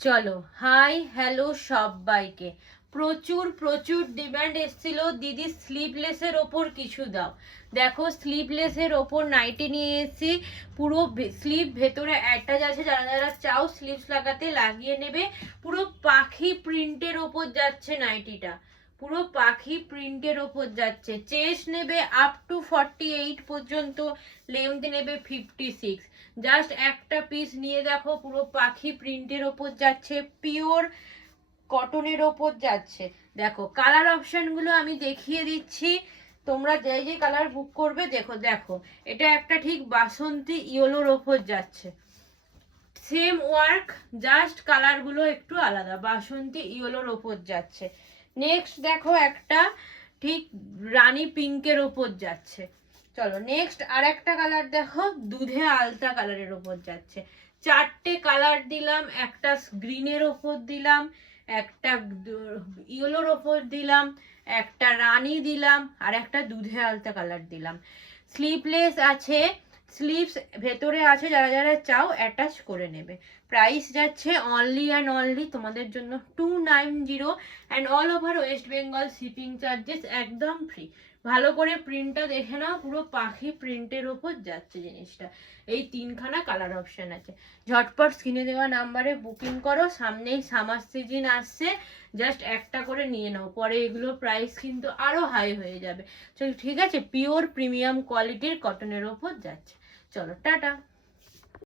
চলো hi hello সবাইকে। প্রচুর প্রচুর ডিমান্ড এসেছিল, দিদি স্লিভলেসের ওপর কিছু দাও। দেখো স্লিভলেসের ওপর নাইটি নিয়ে এসেছি। পুরো স্লিভ ভেতরে অ্যাটাচ আছে, যারা যারা চাও স্লিভস লাগাতে লাগিয়ে নেবে। পুরো পাখি প্রিন্টের ওপর যাচ্ছে নাইটিটা, পুরো পাখি প্রিন্টের ওপর যাচ্ছে। চেস্ট নেবে আপ টু 48 পর্যন্ত, লেন্থ নেবে 56। জাস্ট একটা পিস নিয়ে দেখো, পুরো পাখি প্রিন্টের ওপর যাচ্ছে, পিওর কটনের ওপর যাচ্ছে। দেখো কালার অপশনগুলো আমি দেখিয়ে দিচ্ছি, তোমরা যে যে কালার বুক করবে। দেখো দেখো এটা একটা ঠিক বাসন্তী ইয়েলোর ওপর যাচ্ছে, সেম ওয়ার্ক, জাস্ট কালারগুলো একটু আলাদা, বাসন্তী ইয়েলোর ওপর যাচ্ছে। নেক্সট দেখো একটা ঠিক রানী পিঙ্কের ওপর যাচ্ছে। চলো নেক্সট আর একটা কালার দেখো, দুধে আলতা কালারের ওপর যাচ্ছে। চারটে কালার দিলাম, একটা গ্রিনের ওপর দিলাম, একটা ইয়েলোর ওপর দিলাম, একটা রানী দিলাম, আর একটা দুধে আলতা কালার দিলাম। স্লিভলেস আছে, স্লিভস ভেতরে আছে, যারা যারা চাও অ্যাটাচ করে নেবে। প্রাইস যাচ্ছে অনলি অ্যান্ড অনলি তোমাদের জন্য 290, and all over West Bengal shipping charges একদম ফ্রি। ভালো করে প্রিন্টটা দেখে নাও, পুরো পাখি প্রিন্টের ওপর যাচ্ছে জিনিসটা। এই তিনখানা কালার অপশন আছে। ঝটপট স্ক্রিনে দেওয়া নাম্বারে বুকিং করো, সামনেই সামার সিজন আসছে, জাস্ট একটা করে নিয়ে নাও, পরে এগুলো প্রাইস কিন্তু আরো হাই হয়ে যাবে। চলো ঠিক আছে, পিওর প্রিমিয়াম কোয়ালিটির কটনের ওপর যাচ্ছে। চলো টাটা।